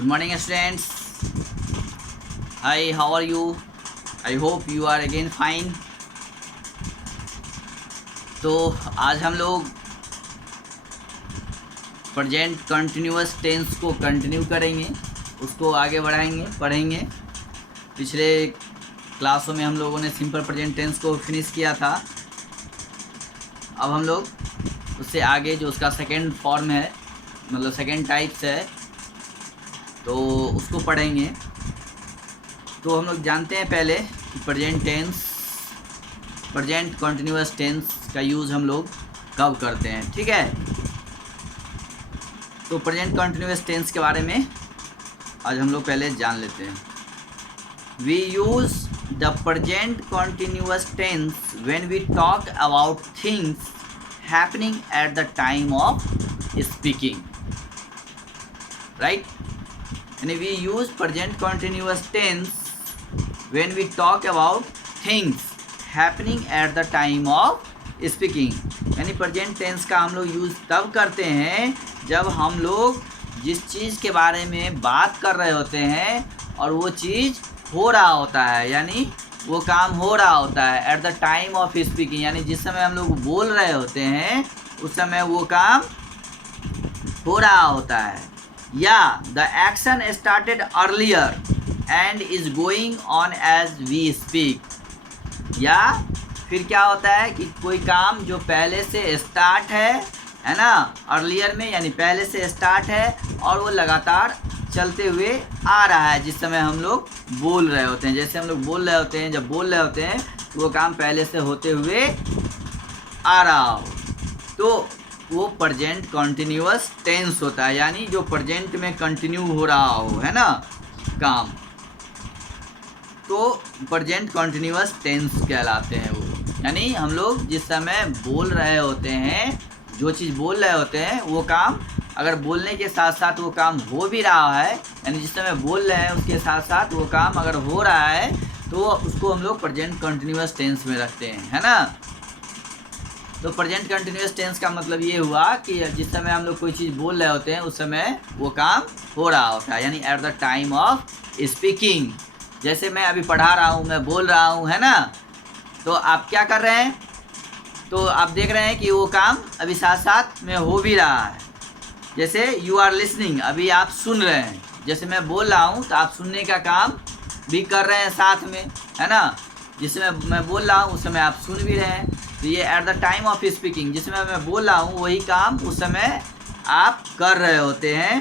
Good morning, students. Hi, how are you? I hope you are again fine. तो आज हम लोग present continuous tense को continue करेंगे, उसको आगे बढ़ाएंगे, पढ़ेंगे। पिछले क्लासों में हम लोगों ने सिंपल प्रेजेंट टेंस को फिनिश किया था। अब हम लोग उससे आगे जो उसका सेकेंड फॉर्म है, मतलब सेकेंड टाइप्स है, तो उसको पढ़ेंगे। तो हम लोग जानते हैं पहले कि प्रेजेंट कंटिन्यूअस टेंस का यूज़ हम लोग कब करते हैं, ठीक है। तो प्रेजेंट कंटिन्यूअस टेंस के बारे में आज हम लोग पहले जान लेते हैं। We use the present continuous tense when we talk about things happening at the time of speaking, right. यानी we use present continuous tense when we talk about things happening at the time of speaking. यानी present tense का हम लोग use तब करते हैं जब हम लोग जिस चीज़ के बारे में बात कर रहे होते हैं और वो चीज़ हो रहा होता है, यानी वो काम हो रहा होता है eight the time of speaking. यानी जिस समय हम लोग बोल रहे होते हैं उस समय वो काम हो रहा होता है, या the action started earlier and is going on as we speak. या फिर क्या होता है कि कोई काम जो पहले से स्टार्ट है ना, अर्लियर में यानी पहले से स्टार्ट है और वो लगातार चलते हुए आ रहा है जिस समय हम लोग बोल रहे होते हैं। जैसे हम लोग बोल रहे होते हैं, जब बोल रहे होते हैं तो वो काम पहले से होते हुए आ रहा हो, तो वो प्रेजेंट कंटिन्यूअस टेंस होता है। यानी जो प्रेजेंट में कंटिन्यू हो रहा हो, है ना, काम, तो प्रेजेंट कंटिन्यूअस टेंस कहलाते हैं वो। यानी हम लोग जिस समय बोल रहे होते हैं, जो चीज़ बोल रहे होते हैं, वो काम अगर बोलने के साथ साथ वो काम हो भी रहा है, यानी जिस समय बोल रहे हैं उसके साथ साथ वो काम अगर हो रहा है, तो उसको हम लोग प्रेजेंट कंटिन्यूअस टेंस में रखते हैं, है ना। तो प्रेजेंट कंटिन्यूअस टेंस का मतलब ये हुआ कि जिस समय हम लोग कोई चीज़ बोल रहे होते हैं उस समय वो काम हो रहा होता है, यानी eight the time of speaking. जैसे मैं अभी पढ़ा रहा हूँ, मैं बोल रहा हूँ, है ना, तो आप क्या कर रहे हैं, तो आप देख रहे हैं कि वो काम अभी साथ साथ में हो भी रहा है। जैसे यू आर लिसनिंग, अभी आप सुन रहे हैं। जैसे मैं बोल रहा हूँ तो आप सुनने का काम भी कर रहे हैं साथ में, है ना। जिस समय मैं बोल रहा हूँ उस समय आप सुन भी रहे हैं। तो ये eight the time of speaking, जिस समय मैं बोल रहा हूँ वही काम उस समय आप कर रहे होते हैं,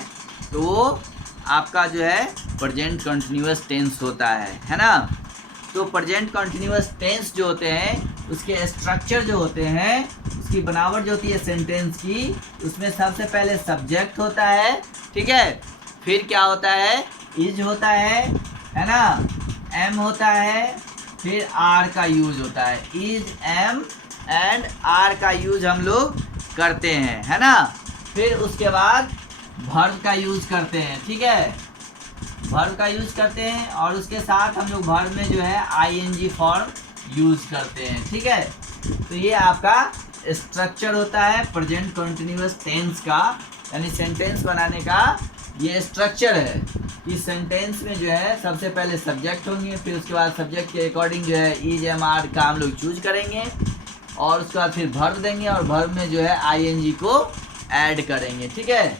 तो वो आपका जो है प्रेजेंट कंटिन्यूअस टेंस होता है ना। तो प्रेजेंट कंटिन्यूअस टेंस जो होते हैं उसके स्ट्रक्चर जो होते हैं, उसकी बनावट जो होती है सेंटेंस की, उसमें सबसे पहले सब्जेक्ट होता है, ठीक है। फिर क्या होता है, इज होता है ना, एम होता है, फिर आर का यूज होता है। इज, एम एंड आर का यूज हम लोग करते हैं, है ना। फिर उसके बाद वर्ब का यूज करते हैं, ठीक है, वर्ब का यूज करते हैं, और उसके साथ हम लोग वर्ब में जो है आईएनजी फॉर्म यूज करते हैं, ठीक है। तो ये आपका स्ट्रक्चर होता है प्रेजेंट कंटिन्यूअस टेंस का, यानी सेंटेंस बनाने का ये स्ट्रक्चर है कि सेंटेंस में जो है सबसे पहले सब्जेक्ट होंगे, फिर उसके बाद सब्जेक्ट के अकॉर्डिंग जो है इज, एम, आर का हम लोग चूज करेंगे, और उसके बाद फिर वर्ब देंगे और वर्ब में जो है आईएनजी को ऐड करेंगे, ठीक है।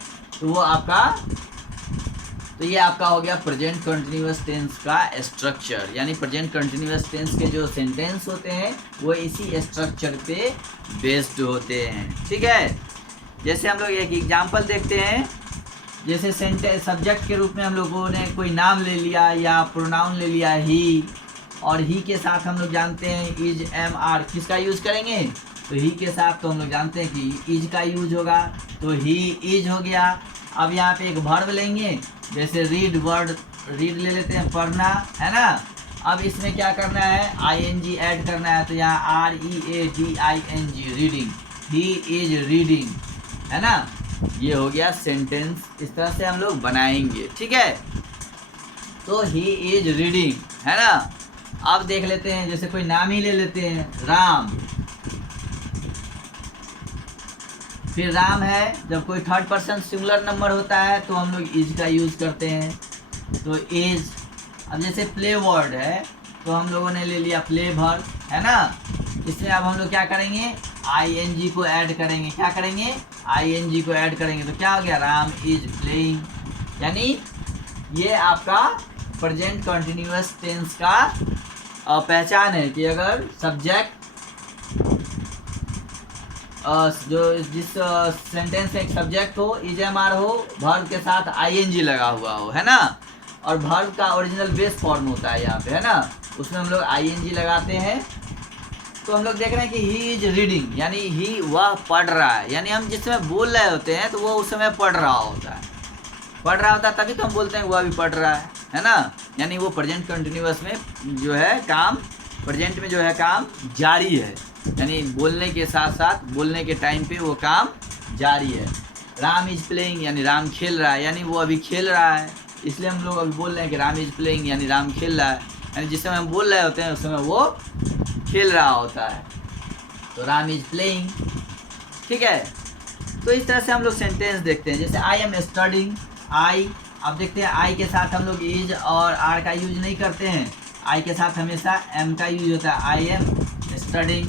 तो ये आपका हो गया प्रेजेंट कंटिन्यूअस टेंस का स्ट्रक्चर। यानी प्रेजेंट कंटिन्यूअस टेंस के जो सेंटेंस होते हैं वो इसी स्ट्रक्चर पे बेस्ड होते हैं, ठीक है। जैसे हम लोग एक एग्जांपल देखते हैं। जैसे सेंटेंस सब्जेक्ट के रूप में हम लोगों ने कोई नाम ले लिया या प्रोनाउन ले लिया ही, और ही के साथ हम लोग जानते हैं इज, एम, आर किसका यूज़ करेंगे, तो ही के साथ तो हम लोग जानते हैं कि इज का यूज होगा, तो ही इज हो गया। अब यहाँ पे एक वर्ब लेंगे, जैसे रीड, वर्ड रीड ले लेते हैं, पढ़ना, है ना। अब इसमें क्या करना है, आईएनजी ऐड करना है, तो यहाँ READING, reading, he is reading, है ना। ये हो गया सेंटेंस, इस तरह से हम लोग बनाएंगे, ठीक है। तो ही इज रीडिंग, है ना। अब देख लेते हैं, जैसे कोई नाम ही ले लेते हैं, राम, फिर राम है, जब कोई थर्ड पर्सन सिंगुलर नंबर होता है तो हम लोग इज का यूज करते हैं, तो इज। अब जैसे प्ले वर्ड है तो हम लोगों ने ले लिया प्ले वर्ब, है ना। इसमें अब हम लोग क्या करेंगे, ing को ऐड करेंगे। क्या करेंगे, ing को ऐड करेंगे, तो क्या हो गया, राम इज प्लेइंग। यानी ये आपका प्रेजेंट कंटिन्यूअस टेंस का पहचान है कि अगर सब्जेक्ट जो जिस सेंटेंस में एक सब्जेक्ट हो, इज एम आर हो, वर्ब के साथ ing लगा हुआ हो, है ना। और वर्ब का ओरिजिनल बेस फॉर्म होता है यहाँ पे, है ना, उसमें हम लोग ing लगाते हैं। तो हम लोग देख रहे हैं कि ही इज रीडिंग, यानी ही वह पढ़ रहा है। यानी हम जिस समय बोल रहे होते हैं तो वो उस समय पढ़ रहा होता है, तभी तो हम बोलते हैं वह भी पढ़ रहा है ना। यानी वो प्रेजेंट कंटिन्यूअस में जो है काम, प्रेजेंट में जो है काम जारी है, यानी बोलने के साथ साथ बोलने के टाइम पे वो काम जारी है। राम इज प्लेइंग, यानी राम खेल रहा है, यानी वो अभी खेल रहा है, इसलिए हम लोग अभी बोल रहे हैं कि राम इज प्लेइंग, यानी राम खेल रहा है। यानी जिस समय हम बोल रहे होते हैं उस समय वो खेल रहा होता है, तो राम इज प्लेइंग। ठीक है, तो इस तरह से हम लोग सेंटेंस देखते हैं। जैसे आई एम स्टडिंग, आई, अब देखते हैं आई के साथ हम लोग इज और आर का यूज नहीं करते हैं, आई के साथ हमेशा एम का यूज होता है। I am studying,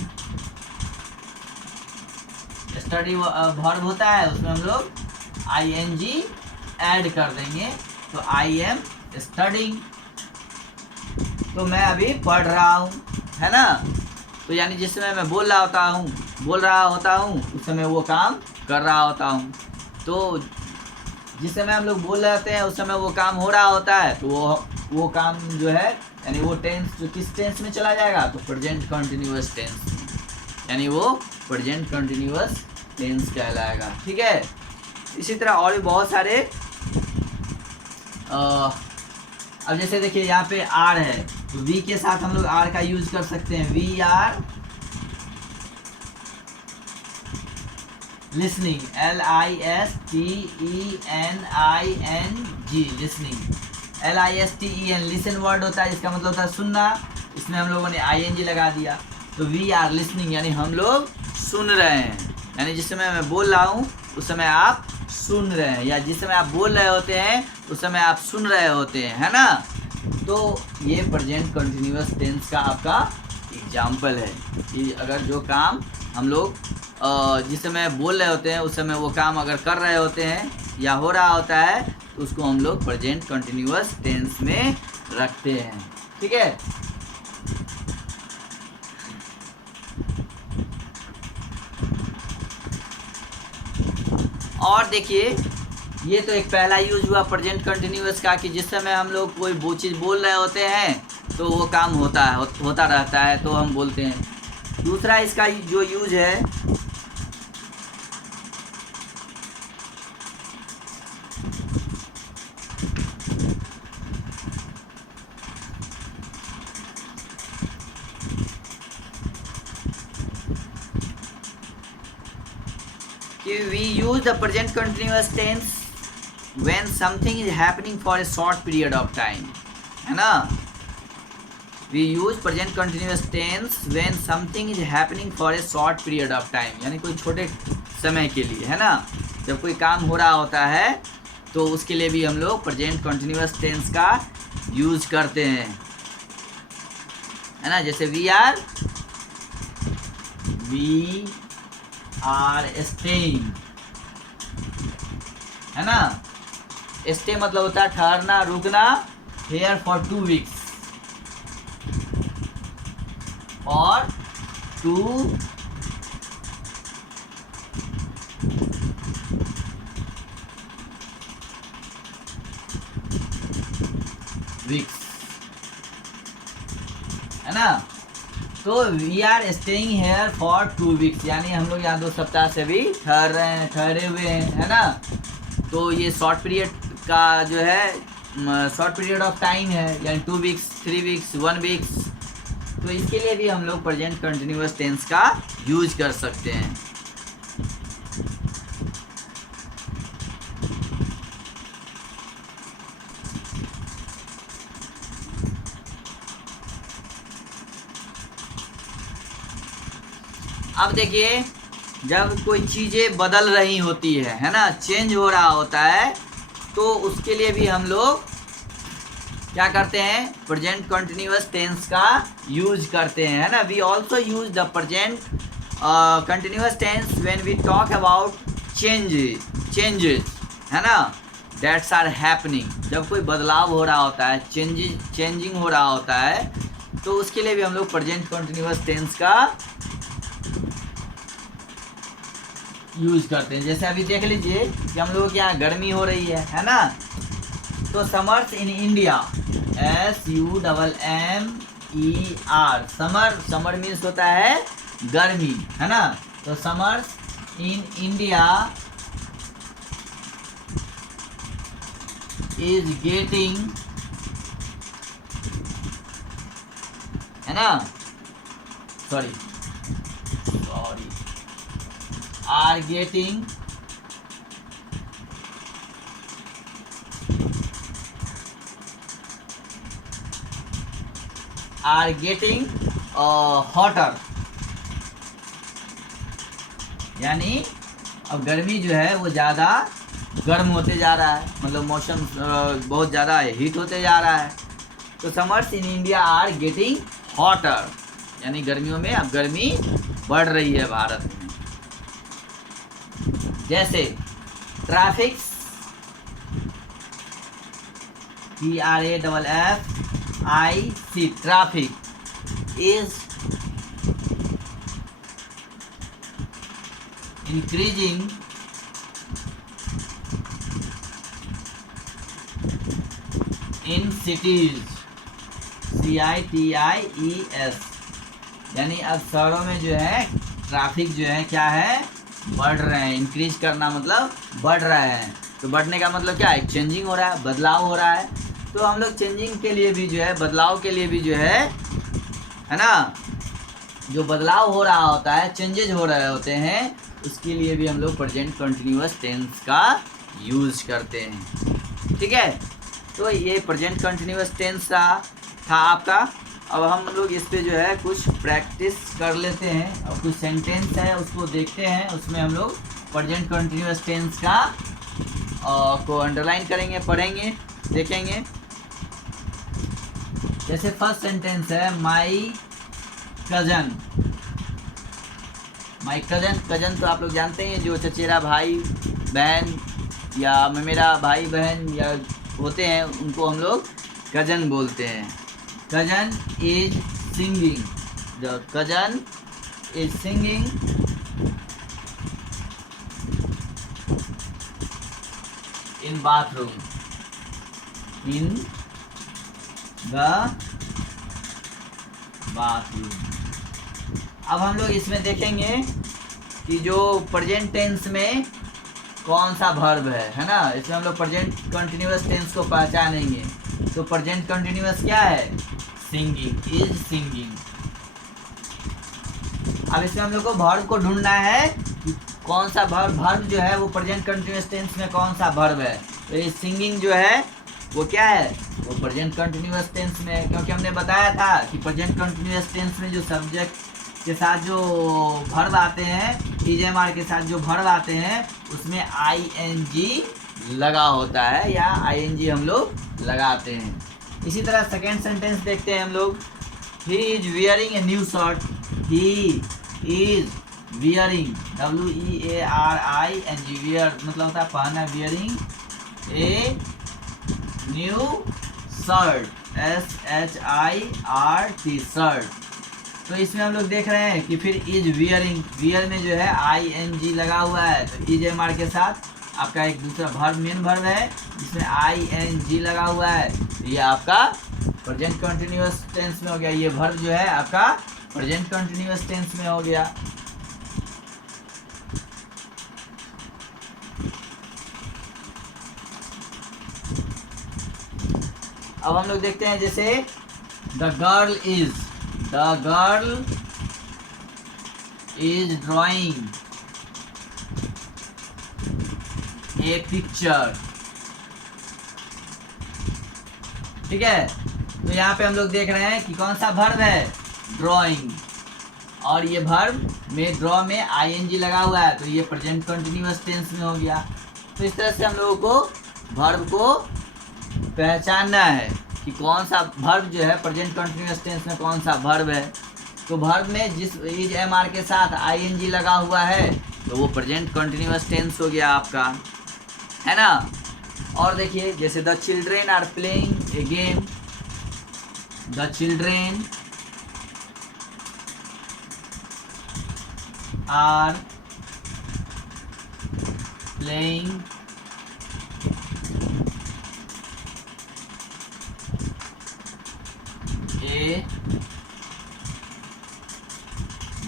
study verb होता है, उसमें हम लोग ing ऐड कर देंगे, तो आई एम स्टडिंग, तो मैं अभी पढ़ रहा हूँ, है ना। तो यानी जिस समय मैं बोल रहा होता हूँ उस समय वो काम कर रहा होता हूँ। तो जिस समय हम लोग बोल रहे होते हैं उस समय वो काम हो रहा होता है, तो वो काम जो है, यानी वो टेंस जो किस टेंस में चला जाएगा, तो प्रेजेंट कंटिन्यूअस टेंस, यानी वो प्रेजेंट कंटिन्यूअस टेंस कहलाएगा। ठीक है, इसी तरह और भी बहुत सारे। अब जैसे देखिए यहाँ पे आर है, तो वी के साथ हम लोग आर का यूज कर सकते हैं। We are listening, LISTENING, listening, LISTEN, listen word होता है, इसका मतलब होता है सुनना, इसमें हम लोगों ने ing लगा दिया, तो वी आर लिसनिंग, यानी हम लोग सुन रहे हैं। यानी जिस समय मैं बोल रहा हूँ उस समय आप सुन रहे हैं, या जिस समय आप बोल रहे होते हैं उस समय आप सुन रहे होते हैं, है ना। तो ये प्रेजेंट कंटिन्यूअस टेंस का आपका एग्जाम्पल है कि अगर जो काम हम लोग जिस समय बोल रहे होते हैं उस समय वो काम अगर कर रहे होते हैं या हो रहा होता है तो उसको हम लोग प्रेजेंट कंटिन्यूअस टेंस में रखते हैं। ठीक है, और देखिए ये तो एक पहला यूज हुआ प्रेजेंट कंटिन्यूअस का कि जिस समय हम लोग कोई वो चीज़ बोल रहे होते हैं तो वो काम होता रहता है, तो हम बोलते हैं। दूसरा इसका जो यूज है, we use the present continuous tense when something is happening for a short period of time, है ना। we use present continuous tense when something is happening for a short period of time, यानी कोई छोटे समय के लिए, है ना। जब कोई काम हो रहा होता है तो उसके लिए भी हम लोग प्रेजेंट कंटिन्यूअस टेंस का यूज करते हैं, है ना। जैसे वी आर स्टेइंग, है ना। स्टे मतलब होता है ठहरना, रुकना। हेयर फॉर 2 weeks, और 2 weeks, है ना। तो we are staying here for 2 weeks, यानी हम लोग यहाँ 2 सप्ताह से भी ठहरे हुए हैं, है ना। तो ये शॉर्ट पीरियड का जो है शॉर्ट पीरियड ऑफ टाइम है, यानी 2 weeks, 3 weeks, 1 week, तो इसके लिए भी हम लोग प्रेजेंट कंटिन्यूअस टेंस का यूज कर सकते हैं। अब देखिए जब कोई चीज़ें बदल रही होती है ना, चेंज हो रहा होता है, तो उसके लिए भी हम लोग क्या करते हैं, प्रेजेंट कंटिन्यूअस टेंस का यूज करते हैं, है ना। We also use the present continuous tense when we talk about changes, है ना, दैट्स आर हैपनिंग। जब कोई बदलाव हो रहा होता है, चेंजिंग हो रहा होता है, तो उसके लिए भी हम लोग प्रेजेंट कंटिन्यूअस टेंस का यूज करते हैं। जैसे अभी देख लीजिए कि हम लोगों के यहाँ गर्मी हो रही है ना। तो summers in India, SUMMER, summer means होता है गर्मी, है ना। तो summers in India is getting, है ना, सॉरी आर गेटिंग हॉटर, यानी अब गर्मी जो है वो ज़्यादा गर्म होते जा रहा है, मतलब मौसम बहुत ज़्यादा हीट होते जा रहा है। तो summers in India are getting hotter, यानी गर्मियों में अब गर्मी बढ़ रही है भारत में। जैसे traffic, TRAFFIC, traffic is increasing in cities, CITIES, यानी अब शहरों में जो है ट्रैफिक जो है क्या है, बढ़ रहे हैं। इंक्रीज करना मतलब बढ़ रहा है, तो बढ़ने का मतलब क्या है, चेंजिंग हो रहा है, बदलाव हो रहा है। तो हम लोग चेंजिंग के लिए भी जो है, बदलाव के लिए भी जो है ना, जो बदलाव हो रहा होता है, चेंजेज हो रहे होते हैं, उसके लिए भी हम लोग प्रेजेंट कंटिन्यूअस टेंस का यूज करते हैं। ठीक है, तो ये प्रेजेंट कंटिन्यूअस टेंस था आपका। अब हम लोग इस पे जो है कुछ प्रैक्टिस कर लेते हैं, और कुछ सेंटेंस है उसको देखते हैं, उसमें हम लोग प्रेजेंट कंटिन्यूअस टेंस का को अंडरलाइन करेंगे, पढ़ेंगे, देखेंगे। जैसे फर्स्ट सेंटेंस है माई कजन। माई कजन तो आप लोग जानते हैं, जो चचेरा भाई बहन या मेरा भाई बहन या होते हैं, उनको हम लोग कजन बोलते हैं। Cousin is singing, the cousin is singing in bathroom, in the bathroom. अब हम लोग इसमें देखेंगे कि जो प्रेजेंट टेंस में कौन सा वर्ब है ना। इसमें हम लोग प्रेजेंट कंटिन्यूअस टेंस को पहचानेंगे। तो प्रेजेंट कंटिन्यूअस क्या है, सिंगिंग, इज सिंगिंग। अब इसमें हम लोग को वर्ब को ढूंढना है कि कौन सा वर्ब जो है वो प्रेजेंट कंटिन्यूअस टेंस में कौन सा वर्ब है। तो ये सिंगिंग जो है वो क्या है, वो प्रेजेंट कंटिन्यूअस टेंस में, क्योंकि हमने बताया था कि प्रेजेंट कंटिन्यूअस टेंस में जो सब्जेक्ट के साथ जो वर्ब आते हैं, TJMR के साथ जो वर्ब आते हैं, उसमें ING लगा होता है, या ING हम लोग लगाते हैं। इसी तरह सेकेंड सेंटेंस देखते हैं हम लोग। He is wearing a new shirt, he is wearing, WEARING, wear मतलब होता है पहनना, wearing a new shirt, SHIRT, shirt. तो इसमें हम लोग देख रहे हैं कि फिर इज वियरिंग, वियर में जो है ING लगा हुआ है, तो TJMR के साथ आपका एक दूसरा वर्ब, मेन वर्ब है जिसमें ING लगा हुआ है, तो ये आपका प्रेजेंट कंटिन्यूअस टेंस में हो गया। ये वर्ब जो है आपका प्रेजेंट कंटिन्यूअस टेंस में हो गया। अब हम लोग देखते हैं जैसे the girl is drawing A picture. ठीक है, तो यहाँ पे हम लोग देख रहे हैं कि कौन सा वर्ब है, ड्राइंग। और ये वर्ब में ड्रॉ में आईएनजी लगा हुआ है, तो ये प्रेजेंट कंटिन्यूअस टेंस में हो गया। तो इस तरह से हम लोगों को वर्ब को पहचानना है कि कौन सा वर्ब जो है प्रेजेंट कंटिन्यूअस टेंस में कौन सा वर्ब है। तो वर्ब में जिस इज एम आर के साथ आईएनजी लगा हुआ है तो वो प्रेजेंट कंटिन्यूअस टेंस हो गया आपका, है ना। और देखिए जैसे the children are playing a game, the children are playing a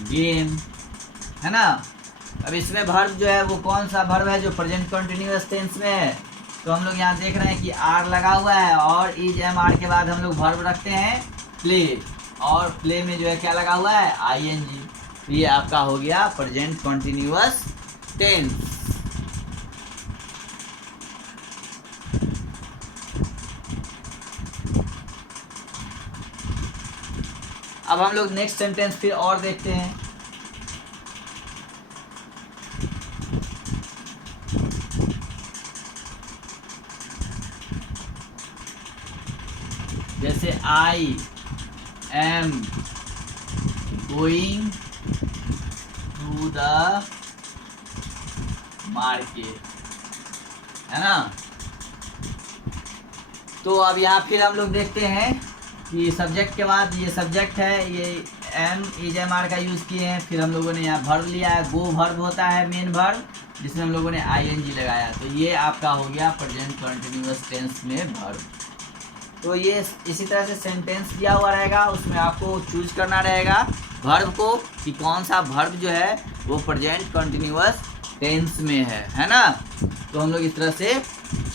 game, है ना। अब इसमें वर्ब जो है वो कौन सा वर्ब है जो प्रेजेंट कंटिन्यूअस टेंस में है, तो हम लोग यहाँ देख रहे हैं कि आर लगा हुआ है और इज एम आर के बाद हम लोग वर्ब रखते हैं प्ले, और प्ले में जो है क्या लगा हुआ है आईएनजी। तो ये आपका हो गया प्रेजेंट कंटिन्यूअस टेंस। अब हम लोग नेक्स्ट सेंटेंस फिर और देखते हैं। जैसे I am going to the market, है ना। तो अब यहाँ फिर हम लोग देखते हैं कि सब्जेक्ट के बाद ये सब्जेक्ट है, ये एम इज एम आर का यूज़ किए हैं। फिर हम लोगों ने यहाँ वर्ब लिया है, गो वर्ब होता है मेन वर्ब जिसमें हम लोगों ने आईएनजी लगाया, तो ये आपका हो गया प्रेजेंट कंटिन्यूअस टेंस में वर्ब। तो ये इसी तरह से सेंटेंस दिया हुआ रहेगा, उसमें आपको चूज करना रहेगा वर्ब को कि कौन सा वर्ब जो है वो प्रेजेंट कंटिन्यूअस टेंस में है ना। तो हम लोग इस तरह से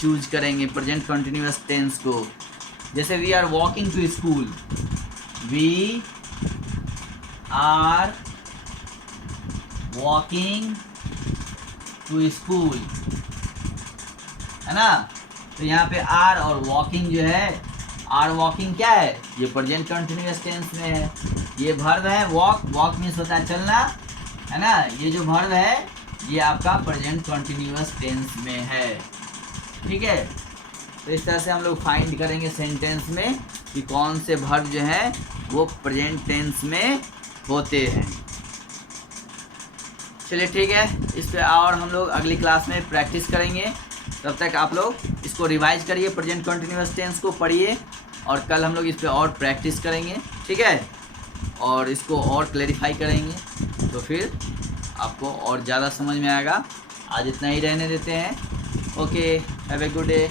चूज करेंगे प्रेजेंट कंटिन्यूअस टेंस को। जैसे we are walking to school, we are walking to school, है ना। तो यहाँ पे आर और वॉकिंग जो है, आर वॉकिंग क्या है, ये प्रेजेंट कंटिन्यूअस टेंस में है। ये वर्ब है वॉक, वॉक मीन्स होता है चलना, है ना। ये जो वर्ब है ये आपका प्रेजेंट कंटिन्यूअस टेंस में है, ठीक है। तो इस तरह से हम लोग फाइंड करेंगे सेंटेंस में कि कौन से वर्ब जो है वो प्रेजेंट टेंस में होते हैं। चलिए ठीक है, इस पे और हम लोग अगली क्लास में प्रैक्टिस करेंगे। तब तक आप लोग इसको रिवाइज करिए, प्रेजेंट कंटिन्यूअस टेंस को पढ़िए, और कल हम लोग इस पे और प्रैक्टिस करेंगे, ठीक है, और इसको और क्लैरिफाई करेंगे, तो फिर आपको और ज़्यादा समझ में आएगा। आज इतना ही रहने देते हैं। Okay, have a good day.